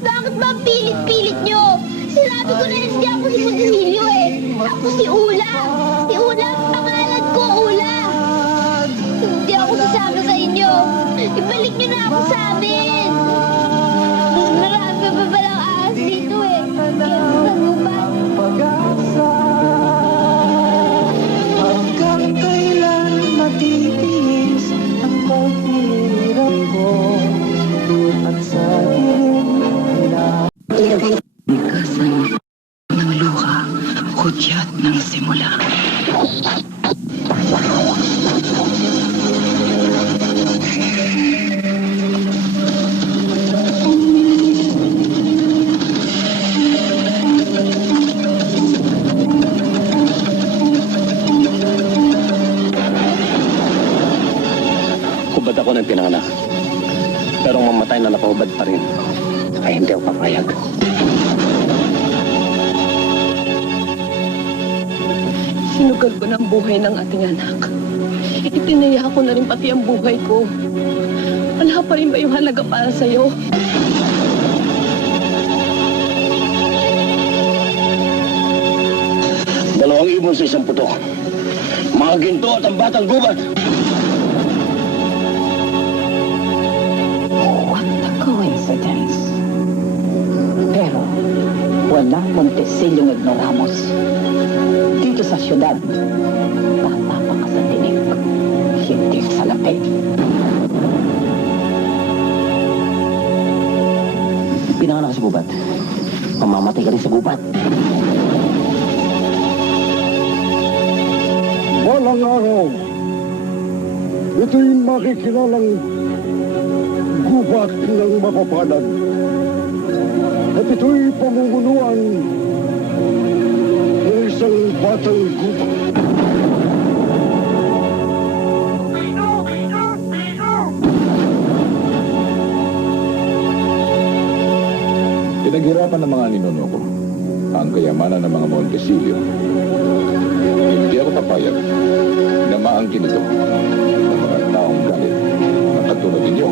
Bakit ba ang pilit-pilit nyo? Sinabi ko na hindi ako si Montesilio eh. Ako si Ula. Si Ula ang pangalan ko, Ula. Hindi ako sasama sa inyo. Ibalik nyo na ako sa amin. Marami pa palang ahas dito eh. Kaya sa gubat. Hanggang kailan matitiis ang paghihirap ko at sa Bigkasan ng luha, hudyat ng simula. Hubad ako ng pinanganak. Pero ang mamatay na napahubad pa rin. Ay hindi ako papayag. Sinugal ko ng buhay ng ating anak. Itinaya ko na rin pati ang buhay ko. Wala pa rin ba yung halaga para sa'yo? Dalawang ibon sa isang puto. Mga ginto at ang batang gubat. What a coincidence. Pero, walang Montesilyong ignoramos. Dito sa syudad, tatapa ka sa tinig, hindi sa lapit. Pinanganak ka sa gubat. Mamamatay ka rin sa gubat. Walang araw. Ito'y makikilalang gubat ng mapapalad. At ito'y pamumunuan ng isang batang gubat. Pinaghirapan ng mga ninuno ko ang kayamanan ng mga Montesilio. Hindi ako papayag na maangkin ito ng mga taong galit na katulad ninyo.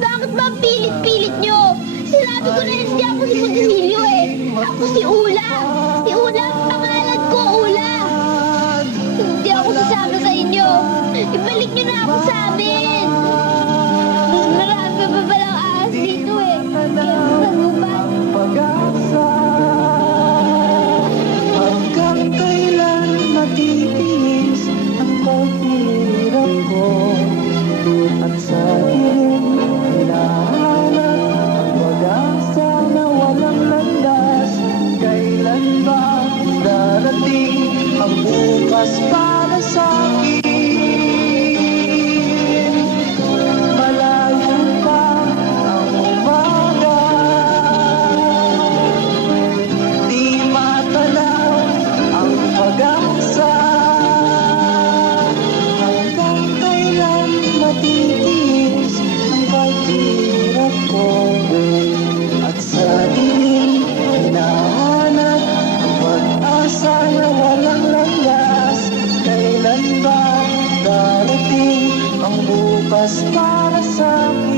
Bakit ba ang pilit-pilit nyo? Sinabi ko na hindi ako si Montesilio eh. Ako si Ula. Si Ula ang pangalan ko, Ula. Hindi ako sasama sa inyo. Ibalik nyo na ako sa amin. Marami pa palang ahas dito eh. Kaya sa gubat. pag-asa. Hanggang kailan matitiis ang paghihirap ko at sa dilim hinahanap ang pag-asa na walang landas. Kailan ba darating ang bukas para sa akin? Malayo pa ang umaga, di matanaw ang pag-asa. Hanggang kailan matitiis ang paghihirap ko at sa dilim hinahanap ang pag-asa na walang landas. Kailan ba darating ang bukas para sa akin?